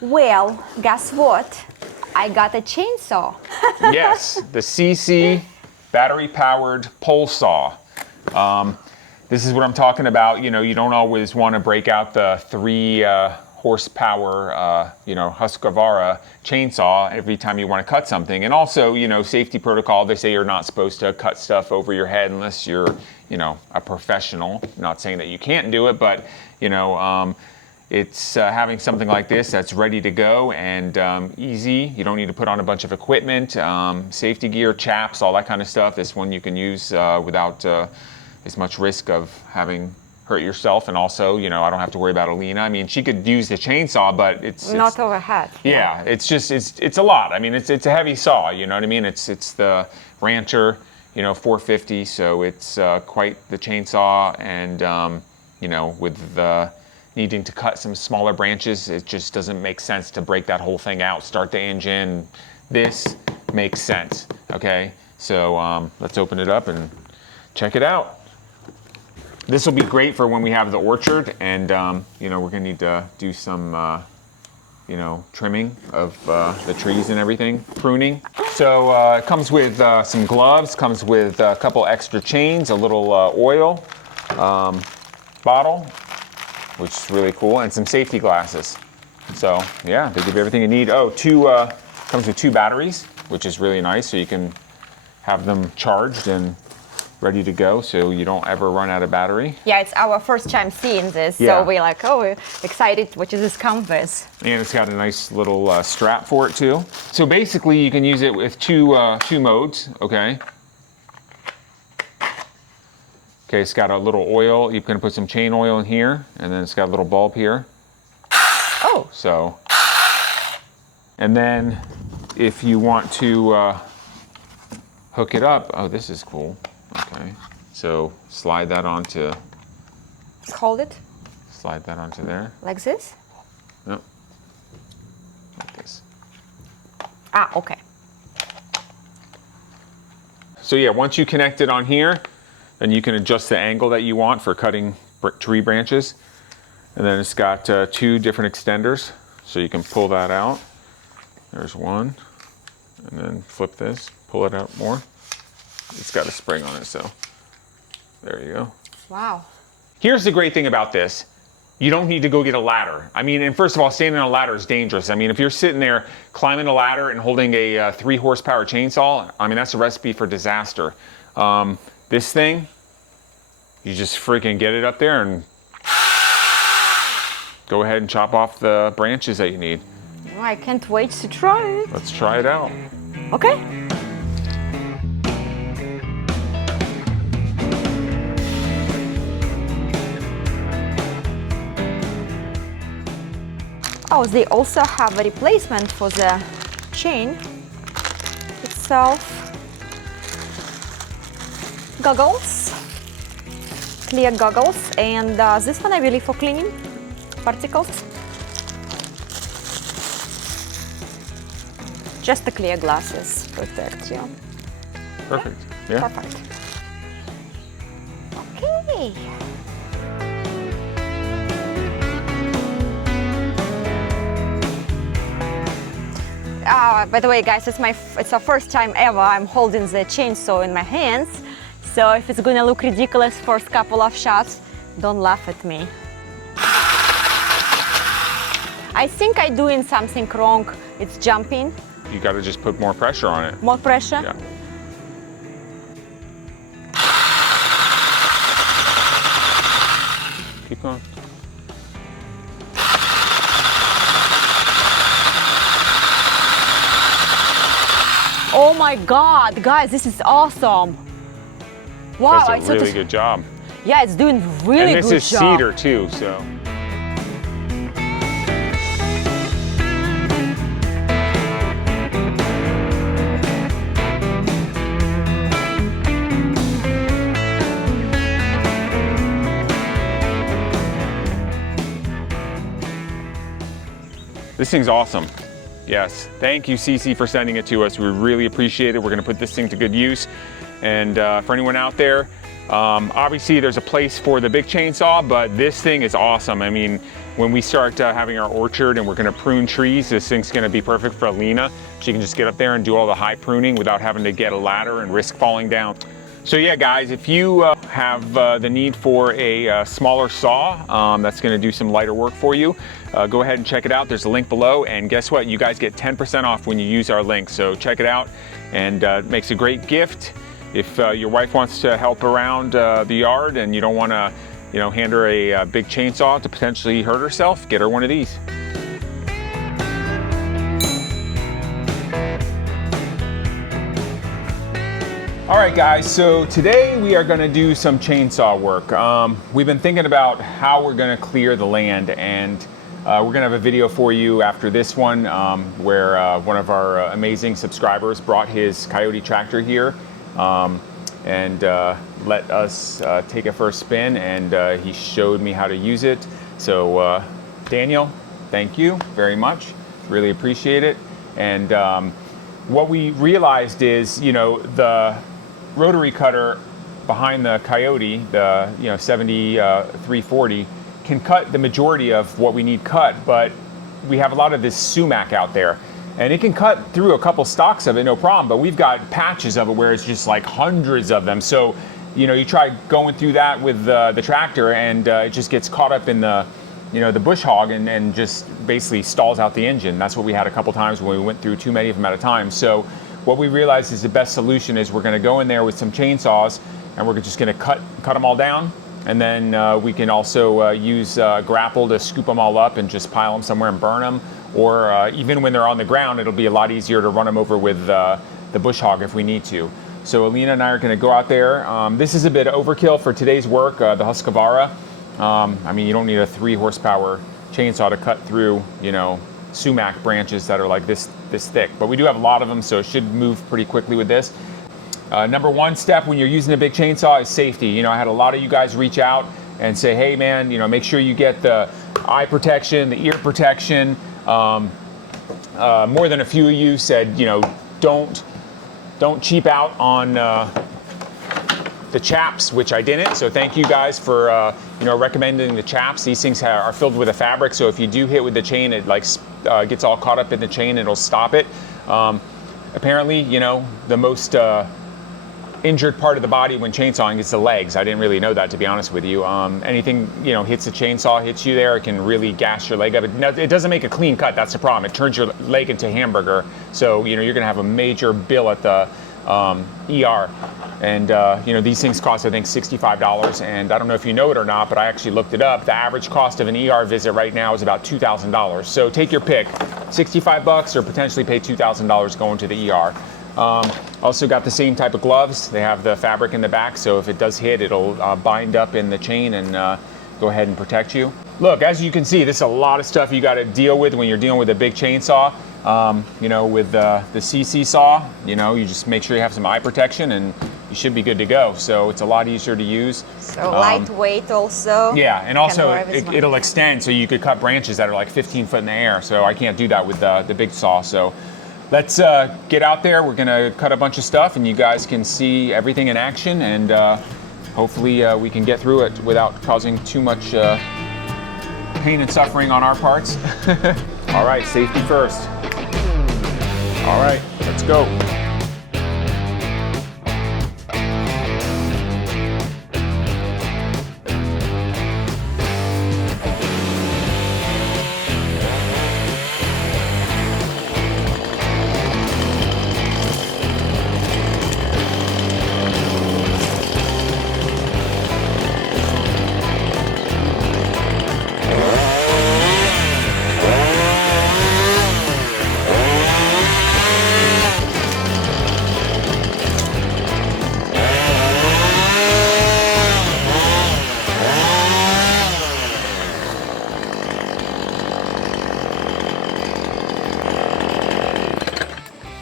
Well, guess what? I got a chainsaw. Yes, the SeeSii battery-powered pole saw. This is what I'm talking about. You know, you don't always want to break out the 3 horsepower, Husqvarna chainsaw every time you want to cut something. And also, you know, safety protocol, they say you're not supposed to cut stuff over your head unless you're, you know, a professional. I'm not saying that you can't do it, but, you know, it's having something like this that's ready to go and easy. You don't need to put on a bunch of equipment, safety gear, chaps, all that kind of stuff. This one you can use without as much risk of having hurt yourself, and also, you know, I don't have to worry about Alina. I mean, she could use the chainsaw, but it's not overhead. Yeah, it's just it's a lot. I mean, it's a heavy saw. You know what I mean? It's the Rancher, you know, 450, so it's quite the chainsaw, and you know, with the needing to cut some smaller branches, it just doesn't make sense to break that whole thing out, start the engine. This makes sense. Okay, so let's open it up and check it out. This will be great for when we have the orchard, and you know, we're gonna need to do some you know, trimming of the trees and everything, pruning. So it comes with some gloves, comes with a couple extra chains, a little oil bottle, which is really cool, and some safety glasses. So yeah, they give you everything you need. Oh, comes with 2 batteries, which is really nice, so you can have them charged and ready to go, so you don't ever run out of battery. Yeah, it's our first time seeing this, Yeah. so we're like, oh, we're excited. What does this come with? And it's got a nice little strap for it too. So basically, you can use it with two modes. Okay. Okay, it's got a little oil. You can put some chain oil in here, and then it's got a little bulb here. Oh. So, and then if you want to hook it up, oh, this is cool. Okay, so slide that onto. Hold it. Slide that onto there. Like this? No. Like this. Ah, okay. So yeah, once you connect it on here, then you can adjust the angle that you want for cutting tree branches. And then it's got 2 different extenders, so you can pull that out. There's one, and then flip this, pull it out more. It's got a spring on it, so there you go. Wow. Here's the great thing about this. You don't need to go get a ladder. I mean, and first of all, standing on a ladder is dangerous. I mean, if you're sitting there climbing a ladder and holding a 3 horsepower chainsaw, I mean, that's a recipe for disaster. This thing, you just freaking get it up there and go ahead and chop off the branches that you need. I can't wait to try it. Let's try it out. Okay. Oh, they also have a replacement for the chain itself. Goggles, clear goggles, and this one I believe for cleaning particles. Just the clear glasses protect you. Perfect. Yeah. Perfect. Okay. By the way, guys, it's the first time ever I'm holding the chainsaw in my hands. So if it's gonna look ridiculous first couple of shots, don't laugh at me. I think I'm doing something wrong. It's jumping. You got to just put more pressure on it. More pressure? Yeah. Keep going. Oh my God, guys, this is awesome. Wow, That's a really good job. Yeah, it's doing really good job. And this is cedar too, so. This thing's awesome. Yes, thank you SeeSii for sending it to us. We really appreciate it. We're gonna put this thing to good use. And for anyone out there, obviously there's a place for the big chainsaw, but this thing is awesome. I mean, when we start having our orchard and we're gonna prune trees, this thing's gonna be perfect for Alina. She can just get up there and do all the high pruning without having to get a ladder and risk falling down. So yeah, guys, if you have the need for a smaller saw that's gonna do some lighter work for you, go ahead and check it out. There's a link below, and guess what? You guys get 10% off when you use our link. So check it out, and it makes a great gift. If your wife wants to help around the yard and you don't wanna hand her a big chainsaw to potentially hurt herself, get her one of these. All right, guys, so today we are gonna do some chainsaw work. We've been thinking about how we're gonna clear the land, and we're gonna have a video for you after this one where one of our amazing subscribers brought his Coyote tractor here and let us take it for a spin, and he showed me how to use it. So Daniel, thank you very much. Really appreciate it. And what we realized is, the rotary cutter behind the Coyote, the 7340, can cut the majority of what we need cut, but we have a lot of this sumac out there. And it can cut through a couple stalks of it, no problem, but we've got patches of it where it's just like hundreds of them. So, you try going through that with the tractor, and it just gets caught up in the bush hog and just basically stalls out the engine. That's what we had a couple times when we went through too many of them at a time. So what we realized is the best solution is we're gonna go in there with some chainsaws, and we're just gonna cut them all down. And then we can also use grapple to scoop them all up and just pile them somewhere and burn them. Or even when they're on the ground, it'll be a lot easier to run them over with the bush hog if we need to. So Alina and I are gonna go out there. This is a bit overkill for today's work, the Husqvarna. I mean, you don't need a 3 horsepower chainsaw to cut through, sumac branches that are like this thick. But we do have a lot of them, so it should move pretty quickly with this. Number one step when you're using a big chainsaw is safety. I had a lot of you guys reach out and say, hey man, make sure you get the eye protection, the ear protection. More than a few of you said, don't cheap out on the chaps, which I didn't. So thank you guys for recommending the chaps. These things are filled with a fabric, so if you do hit with the chain, it gets all caught up in the chain, it'll stop it. Apparently, the most injured part of the body when chainsawing is the legs. I didn't really know that, to be honest with you. Anything hits a chainsaw, hits you there, it can really gash your leg up. It doesn't make a clean cut. That's the problem. It turns your leg into a hamburger. So you're gonna have a major bill at the ER. And these things cost, I think, $65. And I don't know if you know it or not, but I actually looked it up. The average cost of an ER visit right now is about $2,000. So take your pick: $65 or potentially pay $2,000 going to the ER. Also got the same type of gloves. They have the fabric in the back, so if it does hit, it'll bind up in the chain and go ahead and protect you. Look, as you can see, this is a lot of stuff you got to deal with when you're dealing with a big chainsaw. With the SeeSii saw, you just make sure you have some eye protection and you should be good to go. So it's a lot easier to use. So lightweight also. Yeah, and also it'll extend, so you could cut branches that are like 15 foot in the air. So I can't do that with the big saw. So let's get out there. We're gonna cut a bunch of stuff, and you guys can see everything in action, and hopefully we can get through it without causing too much pain and suffering on our parts. All right, safety first. All right, let's go.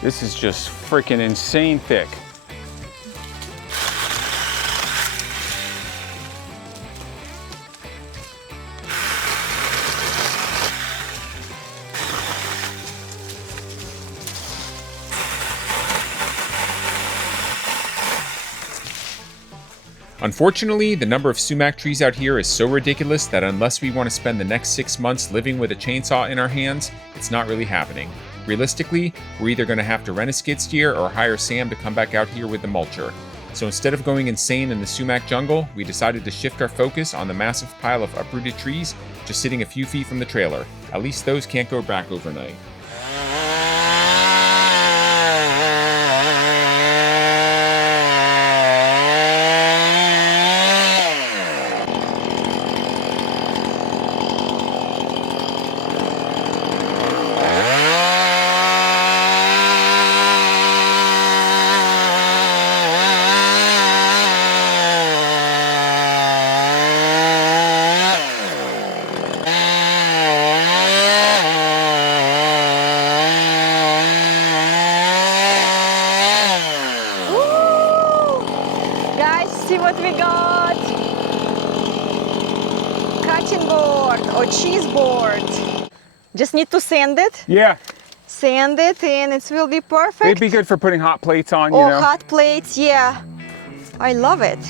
This is just freaking insane thick. Unfortunately, the number of sumac trees out here is so ridiculous that unless we want to spend the next 6 months living with a chainsaw in our hands, it's not really happening. Realistically, we're either going to have to rent a skid steer or hire Sam to come back out here with the mulcher. So instead of going insane in the sumac jungle, we decided to shift our focus on the massive pile of uprooted trees just sitting a few feet from the trailer. At least those can't go back overnight. See what we got. Cutting board or cheese board. Just need to sand it. Yeah, Sand it and it will be perfect. it'd be good for putting hot plates on, you Oh, know. hot plates, yeah. I love it.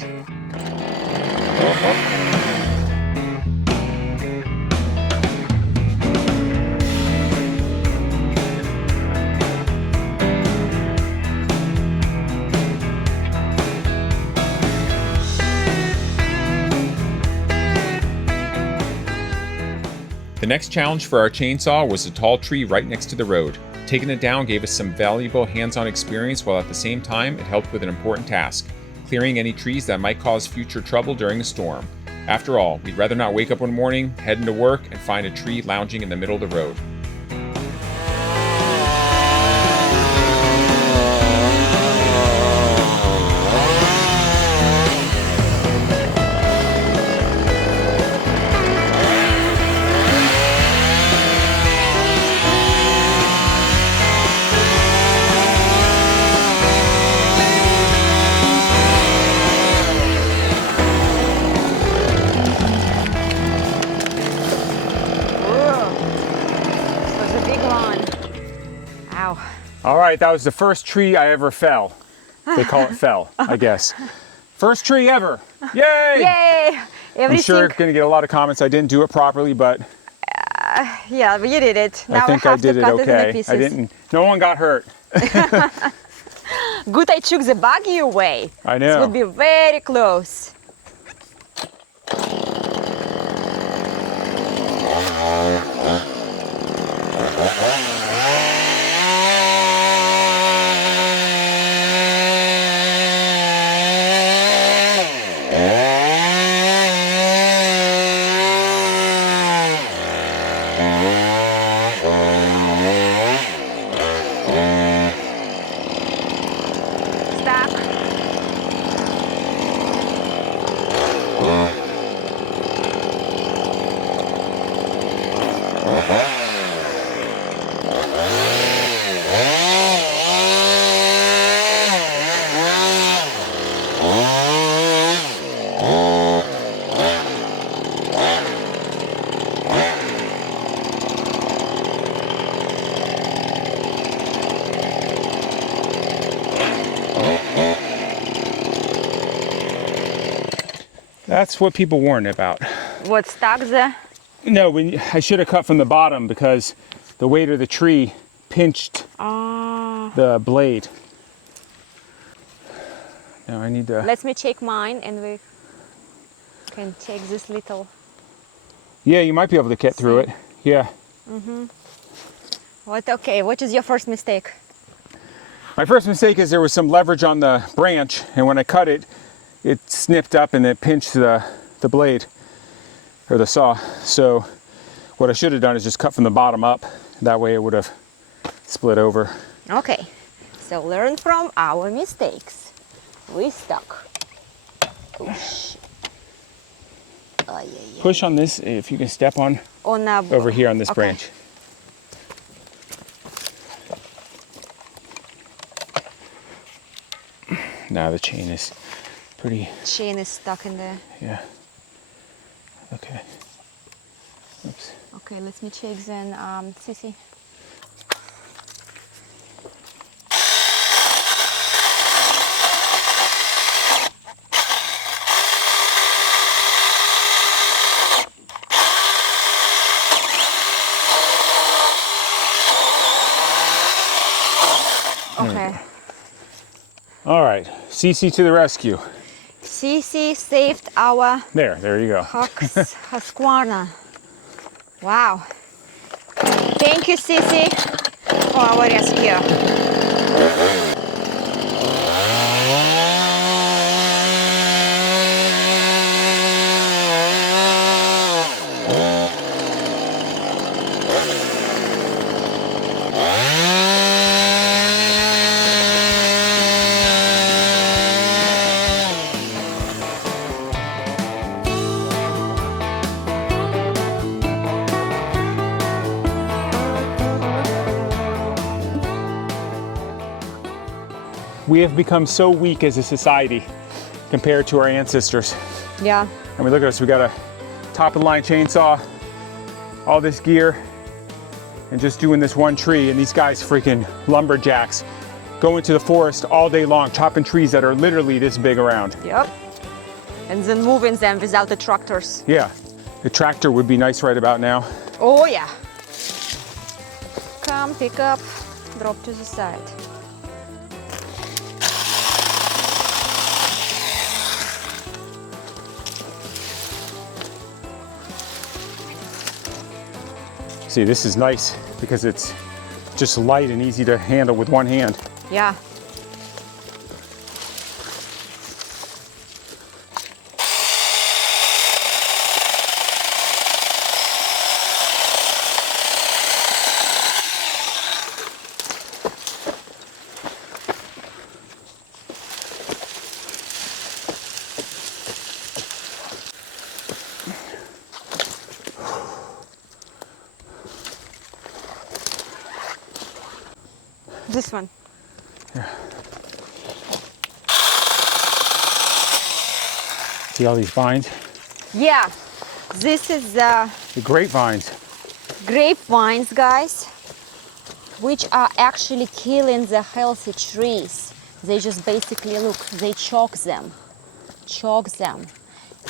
The next challenge for our chainsaw was a tall tree right next to the road. Taking it down gave us some valuable hands-on experience, while at the same time it helped with an important task: clearing any trees that might cause future trouble during a storm. After all, we'd rather not wake up one morning, head into work, and find a tree lounging in the middle of the road. All right, that was the first tree I ever fell. They call it fell, I guess. First tree ever. Yay! Yay! I'm sure going to get a lot of comments I didn't do it properly, but yeah, but you did it. Now I think I I have did to it cut it into okay. pieces. I didn't. No one got hurt. Good I took the buggy away. I This know. would be very close. Stop. That's what people warn about. What stuck there? No, I should have cut from the bottom because the weight of the tree pinched the blade. Now I need to. Let me check mine and we can take this little. Yeah, you might be able to get through it. Yeah. Okay, what is your first mistake? My first mistake is there was some leverage on the branch, and when I cut it, it snipped up and it pinched the blade or the saw. So what I should have done is just cut from the bottom up. That way it would have split over. Okay, so learn from our mistakes. We stuck. Push. Oh, yeah. Push on this, if you can step on over here on this okay. branch. Now the chain is pretty. Chain is stuck in there. Yeah. Okay. Oops. Okay, let me check then, SeeSii. Okay. All right, SeeSii to the rescue. SeeSii saved our There you go. Husqvarna. Wow. Thank you, SeeSii, for our rescue. We have become so weak as a society compared to our ancestors. Yeah. I mean, look at us, we got a top of the line chainsaw, all this gear, and just doing this one tree. And these guys, freaking lumberjacks, go into the forest all day long, chopping trees that are literally this big around. Yep. And then moving them without the tractors. Yeah, the tractor would be nice right about now. Oh yeah. Come, pick up, drop to the side. See, this is nice because it's just light and easy to handle with one hand. Yeah. This one. See all these vines? Yeah. This is the grapevines. grapevines, guys, which are actually killing the healthy trees. They just basically, look, they choke them.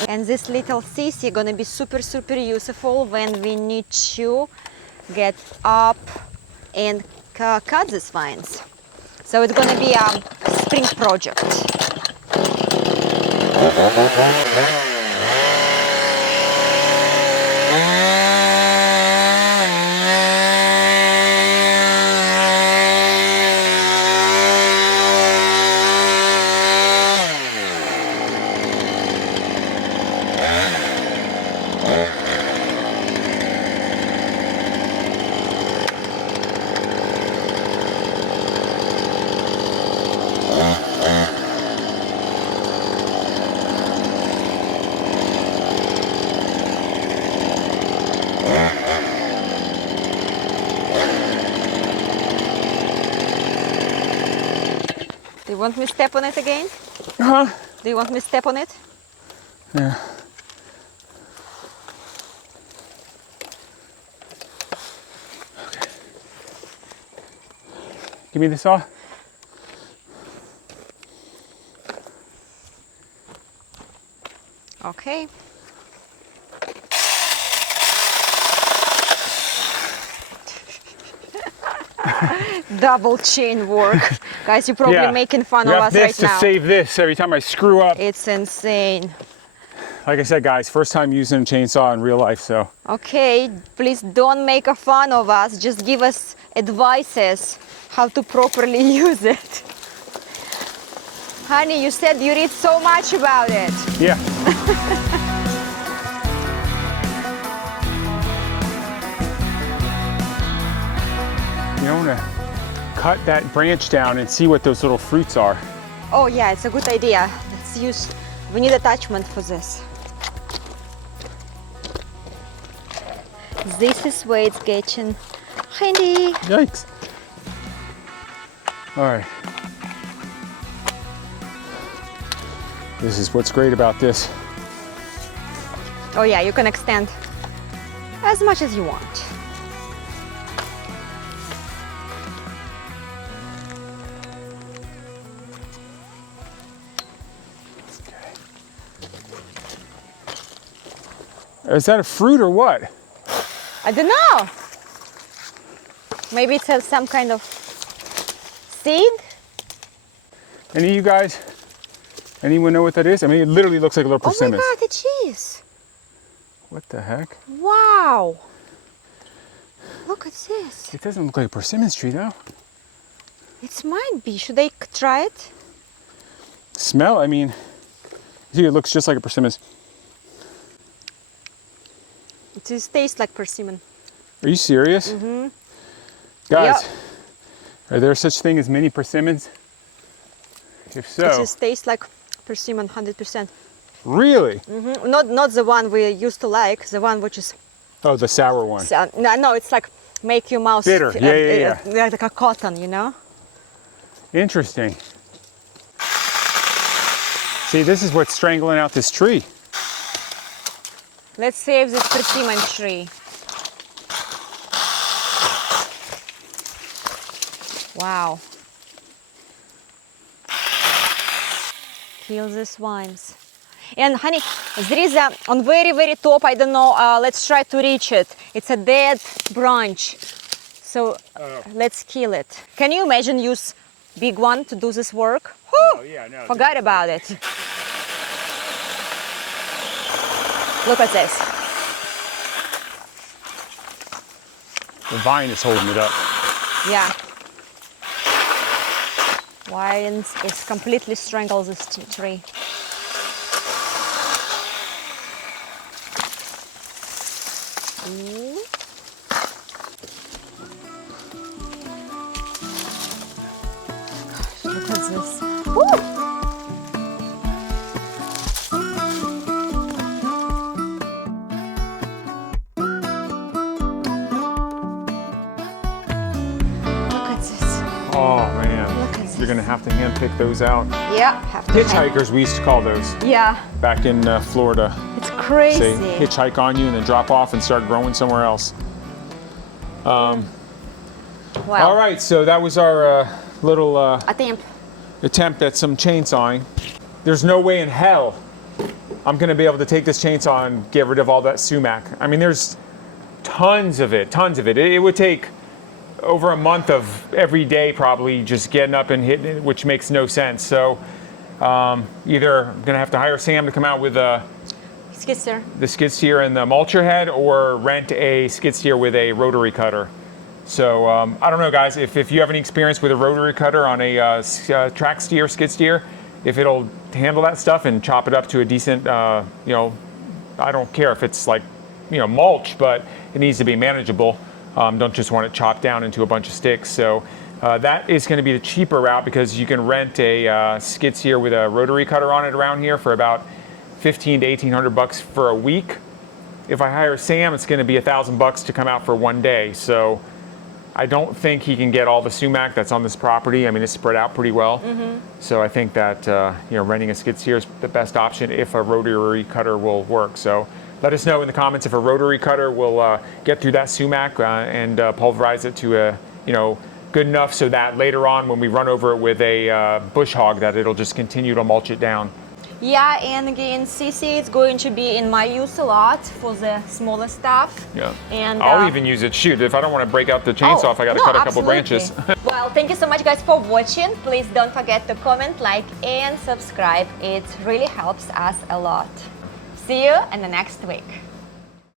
And this little SeeSii gonna be super, super useful when we need to get up and cut these vines. So it's gonna be a spring project. Do you want me to step on it again? Huh? Do you want me to step on it? Yeah. Okay. Give me the saw. Okay. Double chain work. Guys, you're probably making fun of us right now. To save this every time I screw up. It's insane. Like I said, guys, first time using a chainsaw in real life, so. Okay, please don't make a fun of us. Just give us advices how to properly use it. Honey, you said you read so much about it. Yeah. You want to cut that branch down and see what those little fruits are. Oh yeah, it's a good idea. Let's use, we need attachment for this. This is where it's getting handy. Yikes. All right. This is what's great about this. Oh yeah, you can extend as much as you want. Is that a fruit or what? I don't know. Maybe it's some kind of seed? Any of you guys, anyone know what that is? I mean, it literally looks like a little Oh my persimmon. God, it is. What the heck? Wow. Look at this. It doesn't look like a persimmon tree though. It might be. Should I try it? Smell, I mean, see, it looks just like a persimmon. It just tastes like persimmon. Are you serious? Mm-hmm. Guys, Yep. are there such thing as mini persimmons? If so, It just tastes like persimmon, 100%. really? Mm-hmm. Not the one we used to like, the one which is Oh, the sour one. no, it's like make your mouth Bitter. Yeah. like a cotton, you know. Interesting. See, this is what's strangling out this tree. Let's save this persimmon tree. Wow. Kill these vines. And honey, there is a, on very top, I don't know, let's try to reach it. It's a dead branch. So let's kill it. Can you imagine use big one to do this work? Oh, yeah, no. Forgot about it. Look at this. The vine is holding it up. Yeah. Vines is completely strangled this tree. Ooh. Gosh, look at this. Woo! Oh man, Look at you're gonna have to hand pick those out. Yeah, have to Hitchhikers, we used to call those Yeah, back in Florida. it's crazy. They hitchhike on you and then drop off and start growing somewhere else. Wow. All right, so that was our little attempt at some chainsawing. There's no way in hell I'm gonna be able to take this chainsaw and get rid of all that sumac. I mean, there's tons of it. It would take over a month of every day probably just getting up and hitting it, which makes no sense. So either I'm gonna have to hire Sam to come out with skid steer. the skid steer and the mulcher head, or rent a skid steer with a rotary cutter. So I don't know, guys, if you have any experience with a rotary cutter on a track steer, skid steer, if it'll handle that stuff and chop it up to a decent, you know, I don't care if it's like, you know, mulch, but it needs to be manageable. Don't just want it chopped down into a bunch of sticks. So that is going to be the cheaper route, because you can rent a skid steer with a rotary cutter on it around here for about $1,500 to $1,800 for a week. If I hire Sam, it's going to be $1,000 to come out for one day. So I don't think he can get all the sumac that's on this property. I mean, it's spread out pretty well. So I think that you know, renting a skid steer is the best option if a rotary cutter will work. So let us know in the comments if a rotary cutter will get through that sumac and pulverize it to a, you know, good enough so that later on when we run over it with a bush hog, that it'll just continue to mulch it down. Yeah, and again, SeeSii is going to be in my use a lot for the smaller stuff. Yeah. And I'll even use it. Shoot, if I don't want to break out the chainsaw, if I got to cut a couple branches. Well, thank you so much, guys, for watching. Please don't forget to comment, like, and subscribe. It really helps us a lot. See you in the next week.